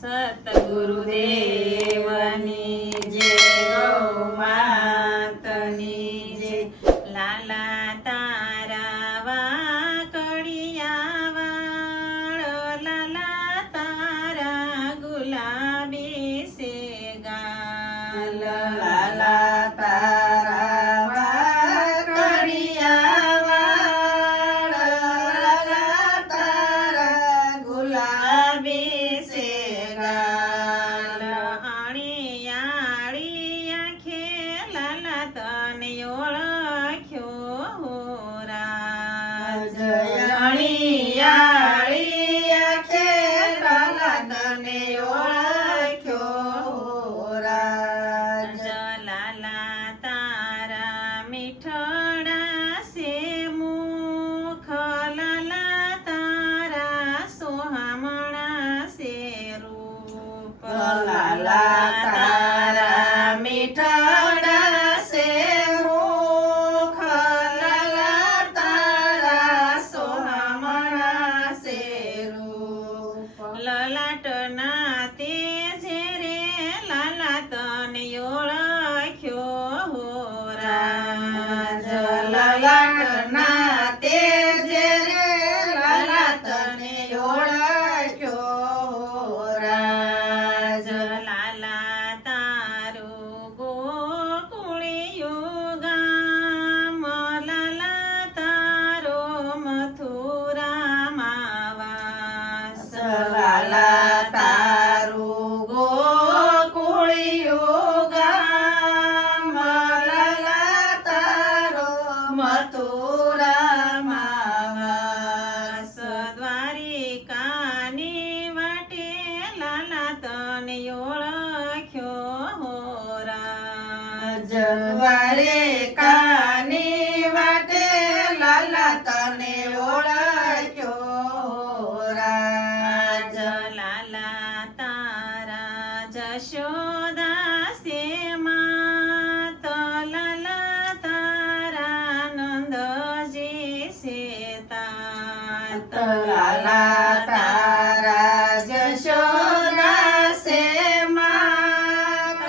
સતગુરુદેવની જય, ગૌ માતની જય. લાલા તારા વાકડિયા વાળ, લાલા તારા ગુલાબી સે ગાલ. લાલા તારા વાકડિયા વાળ, લાલા તારા ગુલાબી સે ગાલ. અણિયાળી આંખે લાલા તને ઓળખ્યો રાજ. અણિયાળી આંખે લાલા તને ઓળખ્યો રાજ. લાલા તારા મીઠડા સે મુખ, લાલા તારા સોહામણા સે રૂપ. લાલા તારા મીઠડા સે મુખ, લાલા તારા સોહામણા સે રૂપ. લલાટના તેજે રે લાલા તને ઓળખ્યો રાજ. લલાટના તેજે રે લાલા તને ઓળખ્યો રાજ. લાલા તારું ગોકુળિયું ગામ, લાલા તારો મથુરામાં વાસ. લાલા તારું ગોકુળિયું ગામ, લાલા તારો મથુરામાં વાસ. દ્વારિકાની વાટે લાલા તને ઓળખ્યો રાજ. દ્વારિકાની વાટે લાલા તને ઓળખ્યો રાજ. લાલા તારા જશોદા સે માત, લાલા તારા નંદજી સે તાત. લાલા તારા જશોદા સે માત,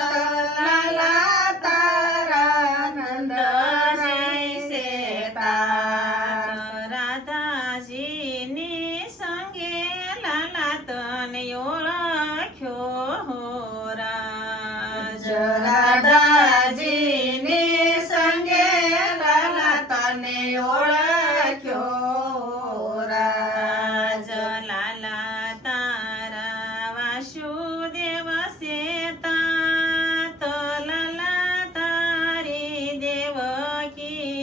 લાલા તારા નંદજી સે તાત. રાધાજીની સંગે લાલા તને ઓળખ્યો રાજ. રાધાજીની સંગે લાલા તને ઓળખ્યો રાજ. લાલા તારા વાસુદેવ સે તાત, લાલા તારી દેવકીજી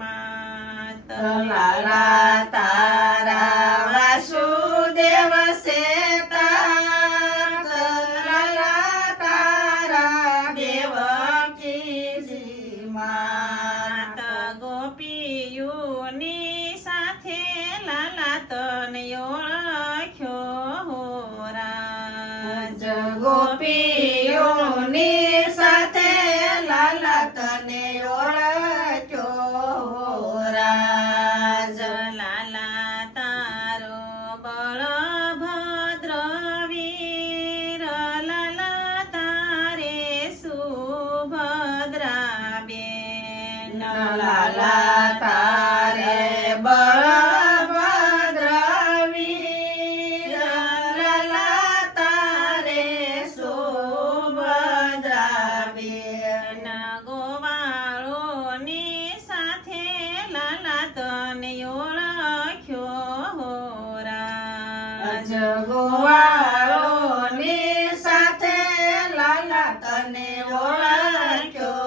માત. લાલા તારા વાસુદેવ સે તાત, લાલા તારા દેવકીજી માત. ગોપીઓની સાથે લાલા તને ઓળખ્યો રાજ. ગોપીઓની સાથે લાલા તને ઓળખ્યો રાજ. લાલા તારો બળભદ્ર વીર, લાલા તારે સુભદ્રા બેન. લાલા તારે બળભદ્ર વીર, લાલા તારે સુભદ્રા બેન. ગોવાળોની સાથે લાલા તને ઓળખ્યો રાજ. ગોવાળોની સાથે લાલા તને ઓળખ્યો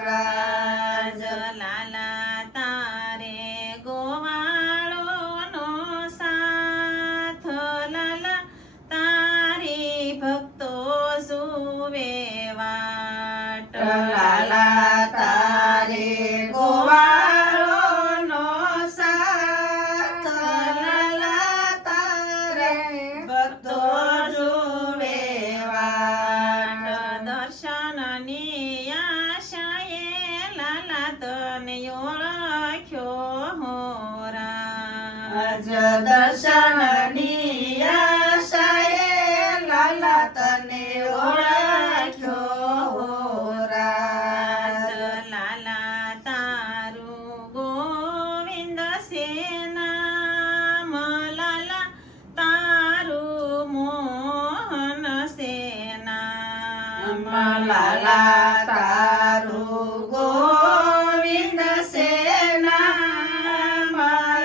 રાજ. લાલા તારે ગોવાળોનો સાથ, લાલા તારી ભક્તો સુવે વાટ. લાલા તારે ગોવાળોનો સાથ, લાલા તારે ભક્તો જુએ વાટ. દર્શનની આશાએ લાલા તને ઓળખ્યો રાજ. દર્શનની આશાએ લાલા તારું ગોવિંદ છે નામ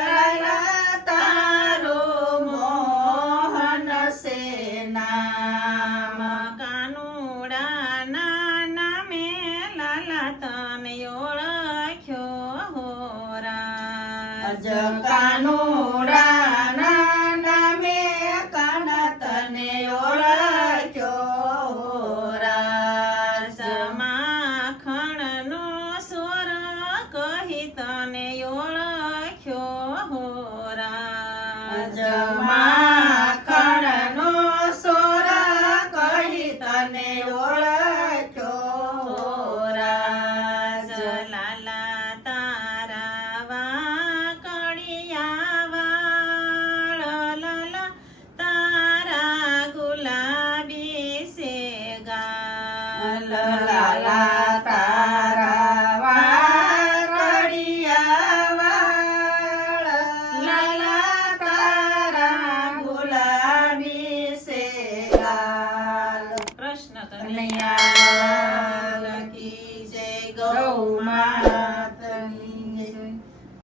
લાલા તારું મોહન છે નામ કાનુડાના નામે લાલા તને ઓળખ્યો હો રાજ કાનુડાના નામે કાન તને ઓળખ્યો રાજ માખણનો સ્વર કહી તને ઓળખ્યો હો રાજ માખણનો સોર કહી તને ઓળખ્યો રાજ લાલા તારા વાકડિયા વાળ લાલા તારા ગુલાબી સે ગાલ લાલા